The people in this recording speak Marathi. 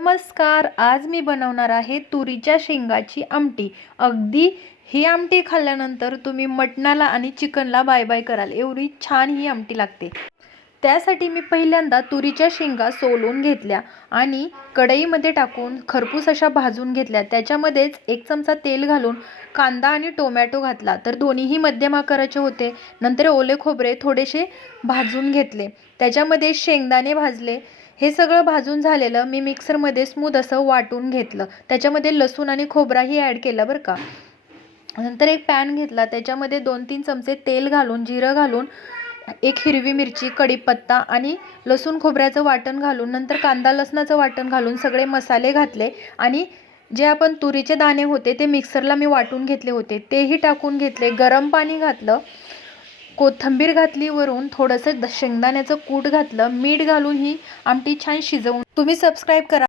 नमस्कार. आज मी बनवणार आहे तुरीच्या शेंगाची आमटी. अगदी ही आमटी खाल्ल्यानंतर तुम्ही मटणाला आणि चिकनला बाय बाय कराल, एवढी छान ही आमटी लागते. त्यासाठी मी पहिल्यांदा तुरीच्या शेंगा सोलून घेतल्या आणि कढईमध्ये टाकून खरपूस अशा भाजून घेतल्या. त्याच्यामध्येच 1 चमचा तेल घालून कांदा आणि टोमॅटो घातला, तर दोन्हीही मध्यम आकाराचे होते. नंतर ओले खोबरे थोडेसे भाजून घेतले, त्याच्यामध्ये शेंगदाणे भाजले. हे सगळं भाजून झालेलं मी मिक्सरमध्ये स्मूथ असं वाटून घेतलं. त्याच्यामध्ये लसूण आणि खोबराही ॲड केला बरं का. नंतर एक पॅन घेतला, त्याच्यामध्ये 2-3 चमचे तेल घालून, जिरं घालून, 1 हिरवी मिरची, कढीपत्ता आणि लसूण खोबऱ्याचं वाटण घालून, नंतर कांदा लसणाचं वाटण घालून सगळे मसाले घातले आणि जे आपण तुरीचे दाणे होते ते मिक्सरला मी वाटून घेतले होते तेही टाकून घेतले. गरम पाणी घातलं, कोथिंबीर घातली, वरून थोडंसं शेंगदाण्याचं कूट घातलं, मीठ घालून ही आमटी छान शिजवून. तुम्ही सबस्क्राईब करा.